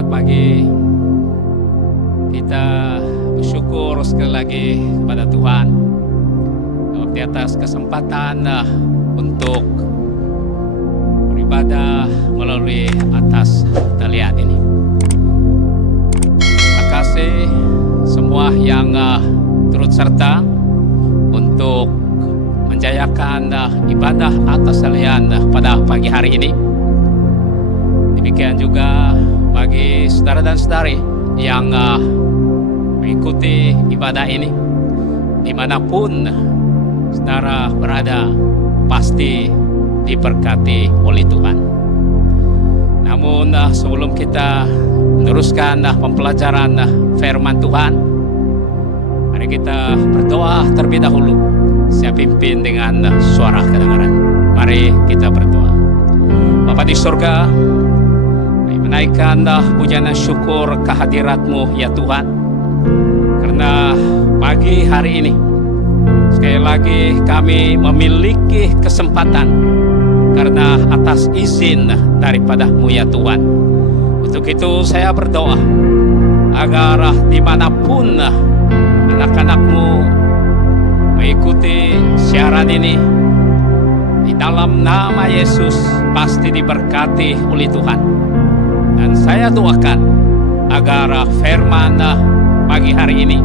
Selamat pagi. Kita bersyukur sekali lagi kepada Tuhan di atas kesempatan untuk beribadah melalui atas talian ini. Terima kasih semua yang turut serta untuk menjayakan ibadah atas talian pada pagi hari ini. Demikian juga bagi saudara dan saudari yang mengikuti ibadah ini, dimanapun saudara berada, pasti diberkati oleh Tuhan. Namun sebelum kita meneruskan pembelajaran firman Tuhan, mari kita berdoa terlebih dahulu. Saya pimpin dengan suara kedengaran. Mari kita berdoa. Bapa di surga, menaikkan pujian dan syukur kehadirat-Mu ya Tuhan, karena pagi hari ini sekali lagi kami memiliki kesempatan karena atas izin daripada-Mu ya Tuhan. Untuk itu saya berdoa agar dimanapun anak-anak-Mu mengikuti siaran ini, di dalam nama Yesus pasti diberkati oleh Tuhan. Dan saya doakan agar firman pagi hari ini,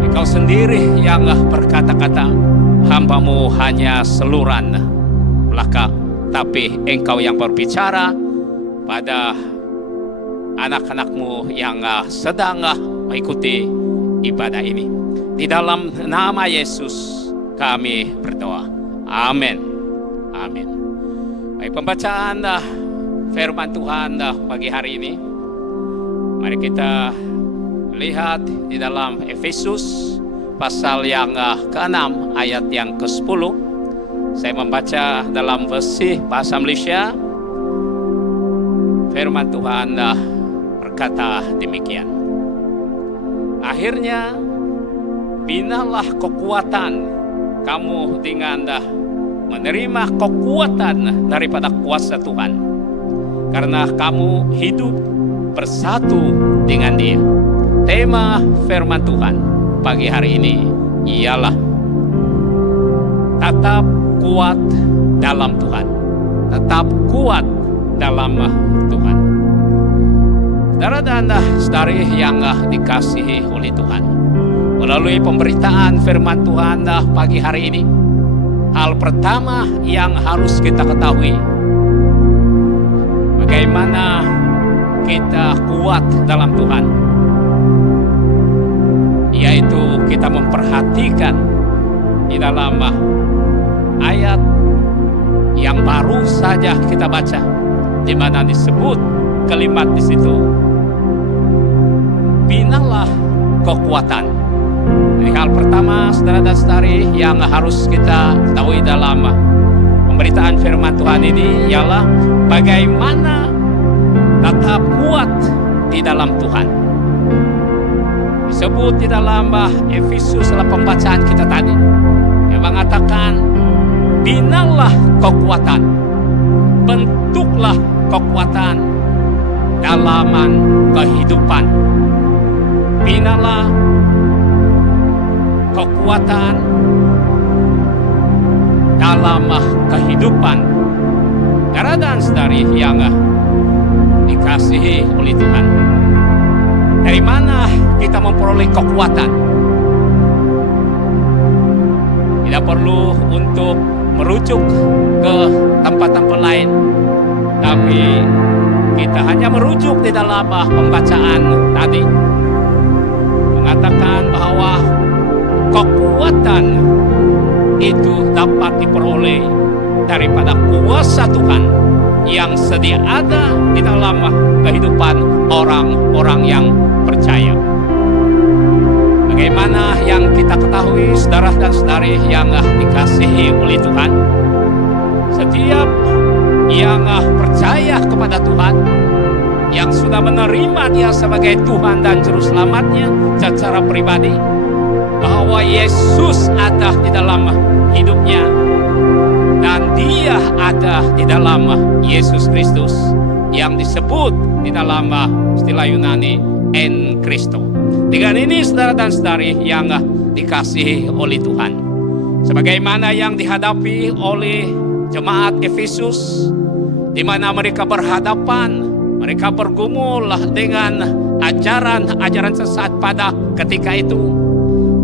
Engkau sendiri yang berkata-kata, hamba-Mu hanya seluruhan belaka, tapi Engkau yang berbicara pada anak-anak-Mu yang sedang mengikuti ibadah ini. Di dalam nama Yesus kami berdoa. Amin. Amin. Baik, pembacaan firman Tuhan pagi hari ini, mari kita lihat di dalam Efesus pasal yang ke-6 ayat yang ke-10. Saya membaca dalam versi bahasa Malaysia. Firman Tuhan berkata demikian. Akhirnya binalah kekuatan kamu dengan menerima kekuatan daripada kuasa Tuhan, karena kamu hidup bersatu dengan Dia. Tema firman Tuhan pagi hari ini ialah tetap kuat dalam Tuhan. Tetap kuat dalam Tuhan. Saudara dan saudari yang dikasihi oleh Tuhan, melalui pemberitaan firman Tuhan pagi hari ini, hal pertama yang harus kita ketahui, bagaimana kita kuat dalam Tuhan, yaitu kita memperhatikan di dalam ayat yang baru saja kita baca, di mana disebut kalimat di situ, binalah kekuatan. Ini hal pertama saudara dan saudari yang harus kita ketahui dalam pemberitaan firman Tuhan ini ialah bagaimana tetap kuat di dalam Tuhan. Disebut di dalam Efesus dalam pembacaan kita tadi, yang mengatakan binalah kekuatan, bentuklah kekuatan dalam kehidupan. Binalah kekuatan dalam kehidupan saudara dan saudari yang dikasihi oleh Tuhan. Dari mana kita memperoleh kekuatan? Tidak perlu untuk merujuk ke tempat-tempat lain, tapi kita hanya merujuk di dalam pembacaan tadi, mengatakan bahwa kekuatan itu dapat diperoleh daripada kuasa Tuhan yang sedia ada di dalam kehidupan orang-orang yang percaya. Bagaimana yang kita ketahui saudara dan saudari yang dikasihi oleh Tuhan, setiap yang percaya kepada Tuhan, yang sudah menerima Dia sebagai Tuhan dan Juru Selamatnya secara pribadi, bahwa Yesus ada di dalam hidupnya dan Dia ada di dalam Yesus Kristus, yang disebut di dalam istilah Yunani en Kristo. Dengan ini saudara dan saudari yang dikasihi oleh Tuhan, sebagaimana yang dihadapi oleh jemaat Efesus, di mana mereka berhadapan, mereka bergumul dengan ajaran-ajaran sesat pada ketika itu.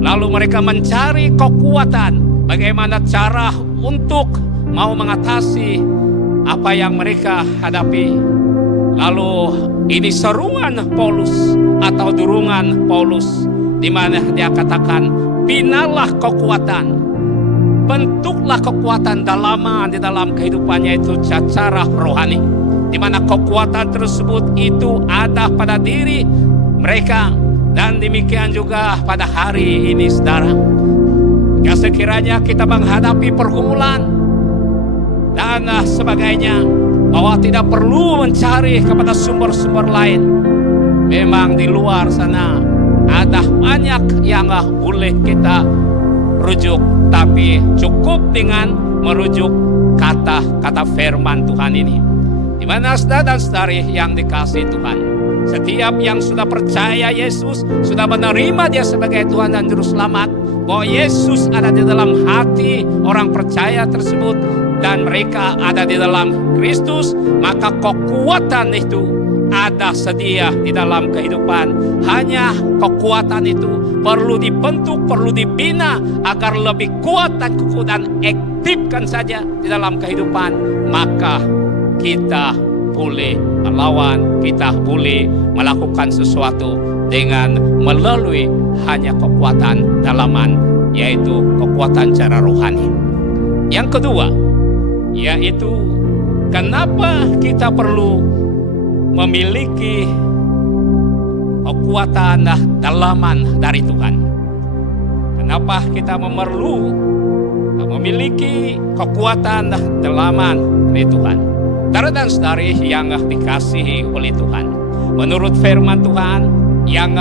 Lalu mereka mencari kekuatan, bagaimana cara untuk mau mengatasi apa yang mereka hadapi. Lalu ini seruan Paulus atau durungan Paulus, di mana dia katakan, binalah kekuatan, bentuklah kekuatan dalaman di dalam kehidupannya itu secara rohani, di mana kekuatan tersebut itu ada pada diri mereka. Dan demikian juga pada hari ini saudara, ya sekiranya kita menghadapi pergumulan dan sebagainya, bahwa tidak perlu mencari kepada sumber-sumber lain. Memang di luar sana ada banyak yang boleh kita rujuk, tapi cukup dengan merujuk kata-kata firman Tuhan ini. Di mana saudara dan saudari yang dikasihi Tuhan, setiap yang sudah percaya Yesus, sudah menerima Dia sebagai Tuhan dan Juru Selamat, bahwa Yesus ada di dalam hati orang percaya tersebut, dan mereka ada di dalam Kristus, maka kekuatan itu ada sedia di dalam kehidupan. Hanya kekuatan itu perlu dibentuk, perlu dibina agar lebih kuat dan kukuh dan aktifkan saja di dalam kehidupan. Maka kita boleh melawan, kita boleh melakukan sesuatu dengan melalui hanya kekuatan dalaman, yaitu kekuatan secara rohani. Yang kedua, yaitu kenapa kita perlu memiliki kekuatan dalaman dari Tuhan. Kenapa kita memerlu memiliki kekuatan dalaman dari Tuhan? Saudara dan saudari yang dikasihi oleh Tuhan, menurut firman Tuhan yang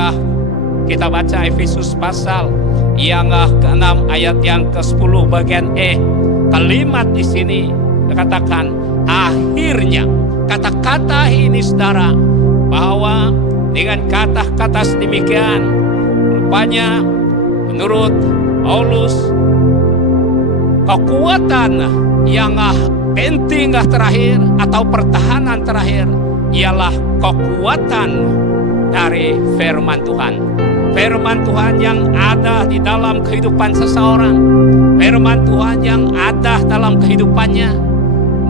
kita baca Efesus pasal yang ke-6 ayat yang ke-10 bagian E, kalimat di sini dikatakan akhirnya. Kata-kata ini saudara, bahwa dengan kata-kata sedemikian, rupanya menurut Paulus, kekuatan yang penting terakhir atau pertahanan terakhir ialah kekuatan dari firman Tuhan. Firman Tuhan yang ada di dalam kehidupan seseorang, firman Tuhan yang ada dalam kehidupannya,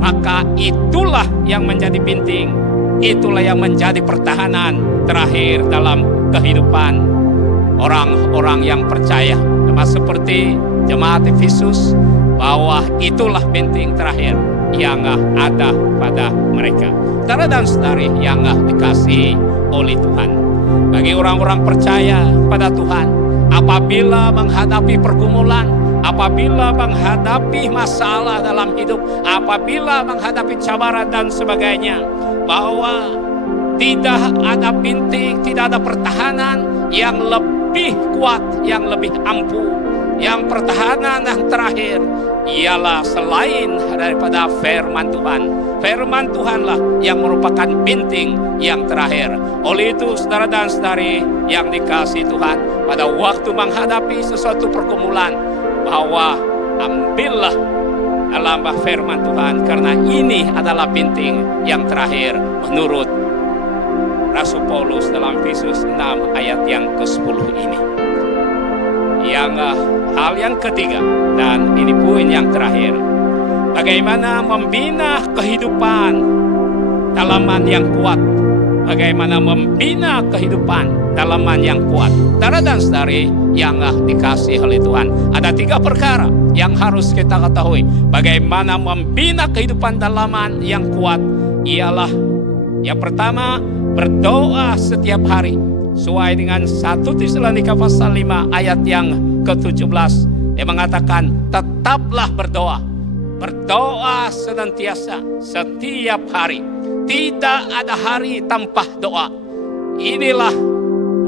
maka itulah yang menjadi penting, itulah yang menjadi pertahanan terakhir dalam kehidupan orang-orang yang percaya. Sama seperti jemaat Efesus, bahwa itulah penting terakhir yang ada pada mereka. Saudara dan saudari yang dikasihi oleh Tuhan, bagi orang-orang percaya pada Tuhan, apabila menghadapi pergumulan, apabila menghadapi masalah dalam hidup, apabila menghadapi cabaran dan sebagainya, bahwa tidak ada penting, tidak ada pertahanan yang lebih kuat, yang lebih ampuh. Yang pertahanan yang terakhir ialah selain daripada firman Tuhan. Firman Tuhanlah yang merupakan penting yang terakhir. Oleh itu saudara dan saudari yang dikasihi Tuhan, pada waktu menghadapi sesuatu pergumulan, bahwa ambillah dalam firman Tuhan, karena ini adalah penting yang terakhir menurut Rasul Paulus dalam Efesus 6 ayat yang ke-10 ini. Yang hal yang ketiga, dan ini poin yang terakhir, bagaimana membina kehidupan dalaman yang kuat. Bagaimana membina kehidupan dalaman yang kuat. Saudara dan saudari yang dikasihi oleh Tuhan, ada 3 perkara yang harus kita ketahui. Bagaimana membina kehidupan dalaman yang kuat ialah, yang pertama, berdoa setiap hari. Sesuai dengan 1 Tesalonika pasal 5 ayat yang ke-17, dia mengatakan tetaplah berdoa. Berdoa senantiasa setiap hari. Tidak ada hari tanpa doa. Inilah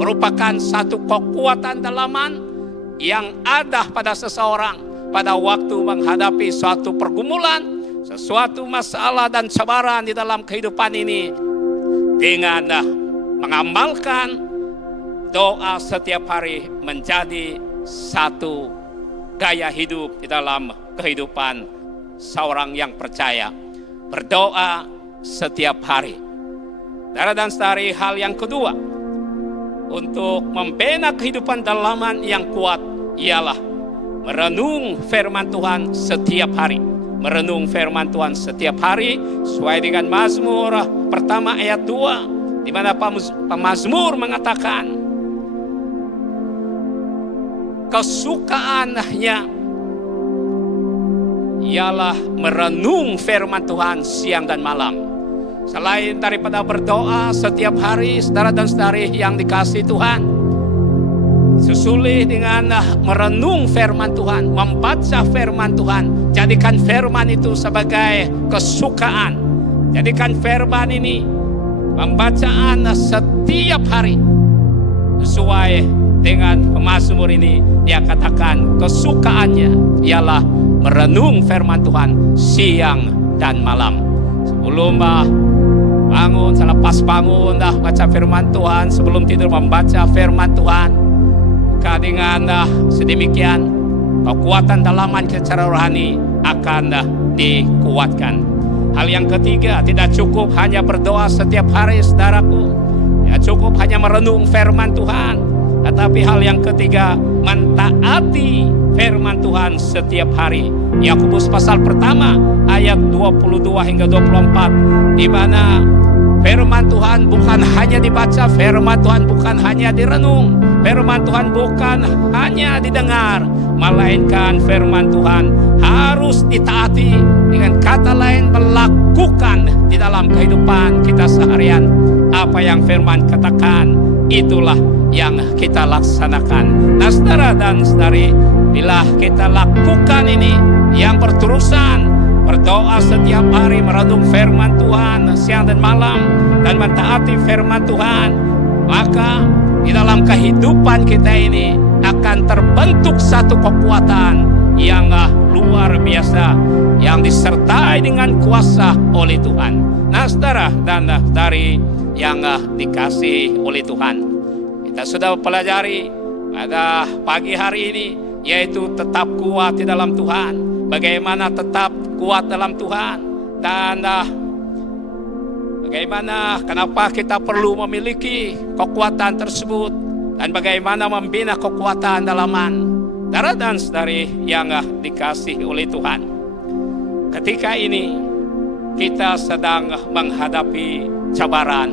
merupakan satu kekuatan dalaman yang ada pada seseorang pada waktu menghadapi suatu pergumulan, sesuatu masalah dan cabaran di dalam kehidupan ini dengan mengamalkan doa setiap hari menjadi satu gaya hidup di dalam kehidupan seorang yang percaya. Berdoa setiap hari. Saudara dan saudari, hal yang kedua untuk membina kehidupan dalaman yang kuat ialah merenung firman Tuhan setiap hari. Merenung firman Tuhan setiap hari sesuai dengan Mazmur pertama ayat 2, di mana pemazmur mengatakan kesukaannya ialah merenung firman Tuhan siang dan malam. Selain daripada berdoa setiap hari, saudara dan saudari yang dikasihi Tuhan, susuli dengan merenung firman Tuhan, membaca firman Tuhan. Jadikan firman itu sebagai kesukaan. Jadikan firman ini pembacaan setiap hari. Sesuai dengan pemazmur ini, dia katakan kesukaannya ialah merenung firman Tuhan siang dan malam. Sebelum bangun, selepas bangun baca firman Tuhan, sebelum tidur membaca firman Tuhan. Dengan sedemikian kekuatan dalaman secara rohani akan dikuatkan. Hal yang ketiga, tidak cukup hanya berdoa setiap hari, saudaraku. Ya, cukup hanya merenung firman Tuhan, tetapi hal yang ketiga, mentaati firman Tuhan setiap hari. Yakobus pasal pertama ayat 22 hingga 24, di mana firman Tuhan bukan hanya dibaca, firman Tuhan bukan hanya direnung, firman Tuhan bukan hanya didengar, melainkan firman Tuhan harus ditaati. Dengan kata lain, melakukan di dalam kehidupan kita seharian. Apa yang firman katakan, itulah yang kita laksanakan. Nah, saudara dan saudari, bila kita lakukan ini yang berterusan, berdoa setiap hari, merenung firman Tuhan siang dan malam, dan mentaati firman Tuhan, maka di dalam kehidupan kita ini akan terbentuk satu kekuatan yang luar biasa, yang disertai dengan kuasa oleh Tuhan. Nah, saudara dan saudari yang dikasih oleh Tuhan, kita sudah pelajari pada pagi hari ini, yaitu tetap kuat di dalam Tuhan. Bagaimana tetap kuat dalam Tuhan, dan bagaimana, kenapa kita perlu memiliki kekuatan tersebut, dan bagaimana membina kekuatan dalaman. Saudara dan saudari yang dikasih oleh Tuhan, ketika ini kita sedang menghadapi cabaran,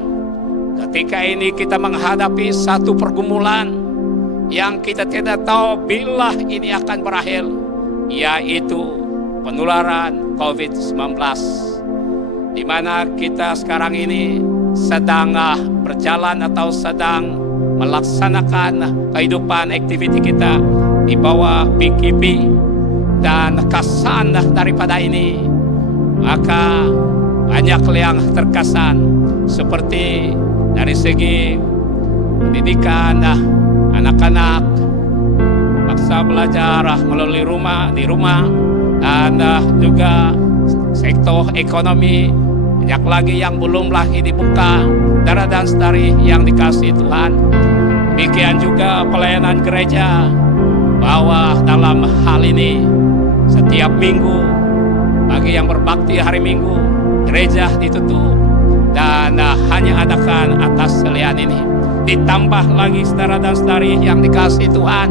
ketika ini kita menghadapi satu pergumulan yang kita tidak tahu bila ini akan berakhir, yaitu penularan COVID-19, di mana kita sekarang ini sedang berjalan atau sedang melaksanakan kehidupan aktiviti kita di bawah PKP, dan kesan daripada ini, maka banyak yang terkesan, seperti dari segi pendidikan anak-anak paksa belajar melalui di rumah, dan juga sektor ekonomi banyak lagi yang belum lagi dibuka. Saudara dan saudari yang dikasihi Tuhan, demikian juga pelayanan gereja, bahwa dalam hal ini setiap minggu bagi yang berbakti hari Minggu, gereja ditutup dan hanya adakan atas selian ini. Ditambah lagi saudara dan saudari yang dikasihi Tuhan,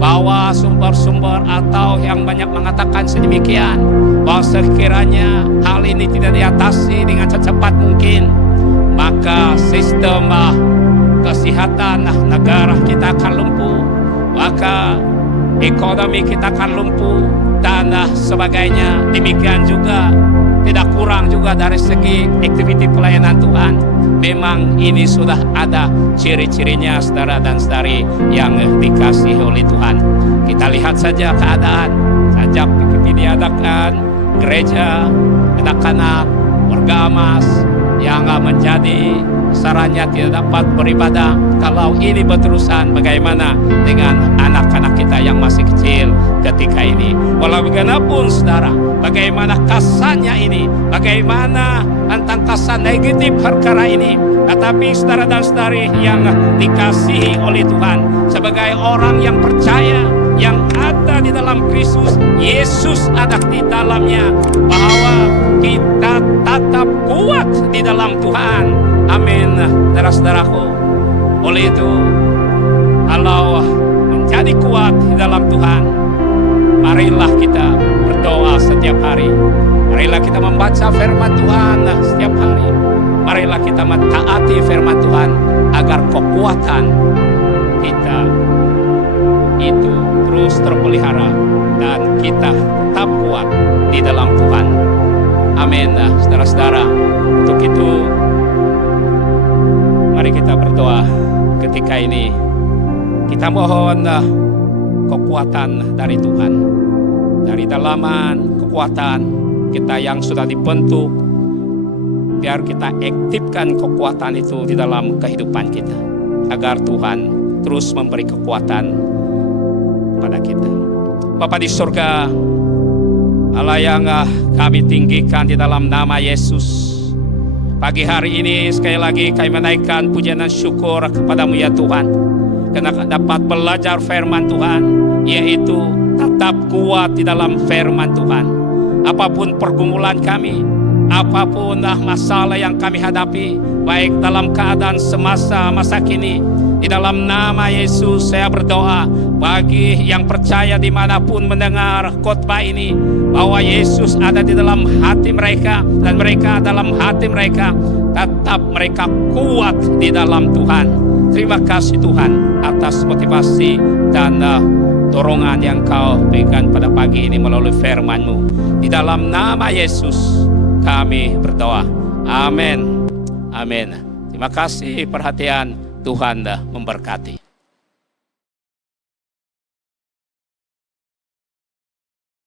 bahwa sumber-sumber atau yang banyak mengatakan sedemikian, bahwa sekiranya hal ini tidak diatasi dengan secepat mungkin, maka sistem kesehatan negara kita akan lumpuh, maka ekonomi kita akan lumpuh, dan sebagainya. Demikian juga tidak kurang juga dari segi aktiviti pelayanan Tuhan. Memang ini sudah ada ciri-cirinya, saudara dan saudari yang dikasihi oleh Tuhan. Kita lihat saja keadaan sejak diadakan gereja, anak-anak bergamas yang menjadi sarannya tidak dapat beribadah. Kalau ini berterusan, bagaimana dengan anak-anak kita yang masih kecil, ketika ini. Walau bagaimanapun saudara, bagaimana kesannya ini, bagaimana tentang kesan negatif perkara ini, tetapi saudara dan saudari yang dikasihi oleh Tuhan, sebagai orang yang percaya, yang ada di dalam Kristus Yesus ada di dalamnya, bahwa kita tetap kuat di dalam Tuhan. Amin, saudara-saudaraku. Oleh itu, kalau menjadi kuat di dalam Tuhan, marilah kita berdoa setiap hari. Marilah kita membaca firman Tuhan setiap hari. Marilah kita mentaati firman Tuhan agar kekuatan kita itu terus terpelihara dan kita tetap kuat di dalam Tuhan. Amin, saudara-saudara. Untuk itu, mari kita berdoa ketika ini. Kita mohon kekuatan dari Tuhan, dari dalaman kekuatan kita yang sudah dibentuk, biar kita aktifkan kekuatan itu di dalam kehidupan kita, agar Tuhan terus memberi kekuatan pada kita. Bapa di surga, Allah yang kami tinggikan di dalam nama Yesus, pagi hari ini sekali lagi kami menaikkan pujian dan syukur kepadamu ya Tuhan, karena dapat belajar firman Tuhan, yaitu tetap kuat di dalam firman Tuhan. Apapun pergumulan kami, apapun masalah yang kami hadapi, baik dalam keadaan masa kini, di dalam nama Yesus saya berdoa bagi yang percaya dimanapun mendengar khotbah ini, bahwa Yesus ada di dalam hati mereka dan mereka dalam hati mereka, tetap mereka kuat di dalam Tuhan. Terima kasih Tuhan atas motivasi dan dorongan yang Kau berikan pada pagi ini melalui firman-Mu. Di dalam nama Yesus kami berdoa. Amin. Amin. Terima kasih perhatian, Tuhan memberkati.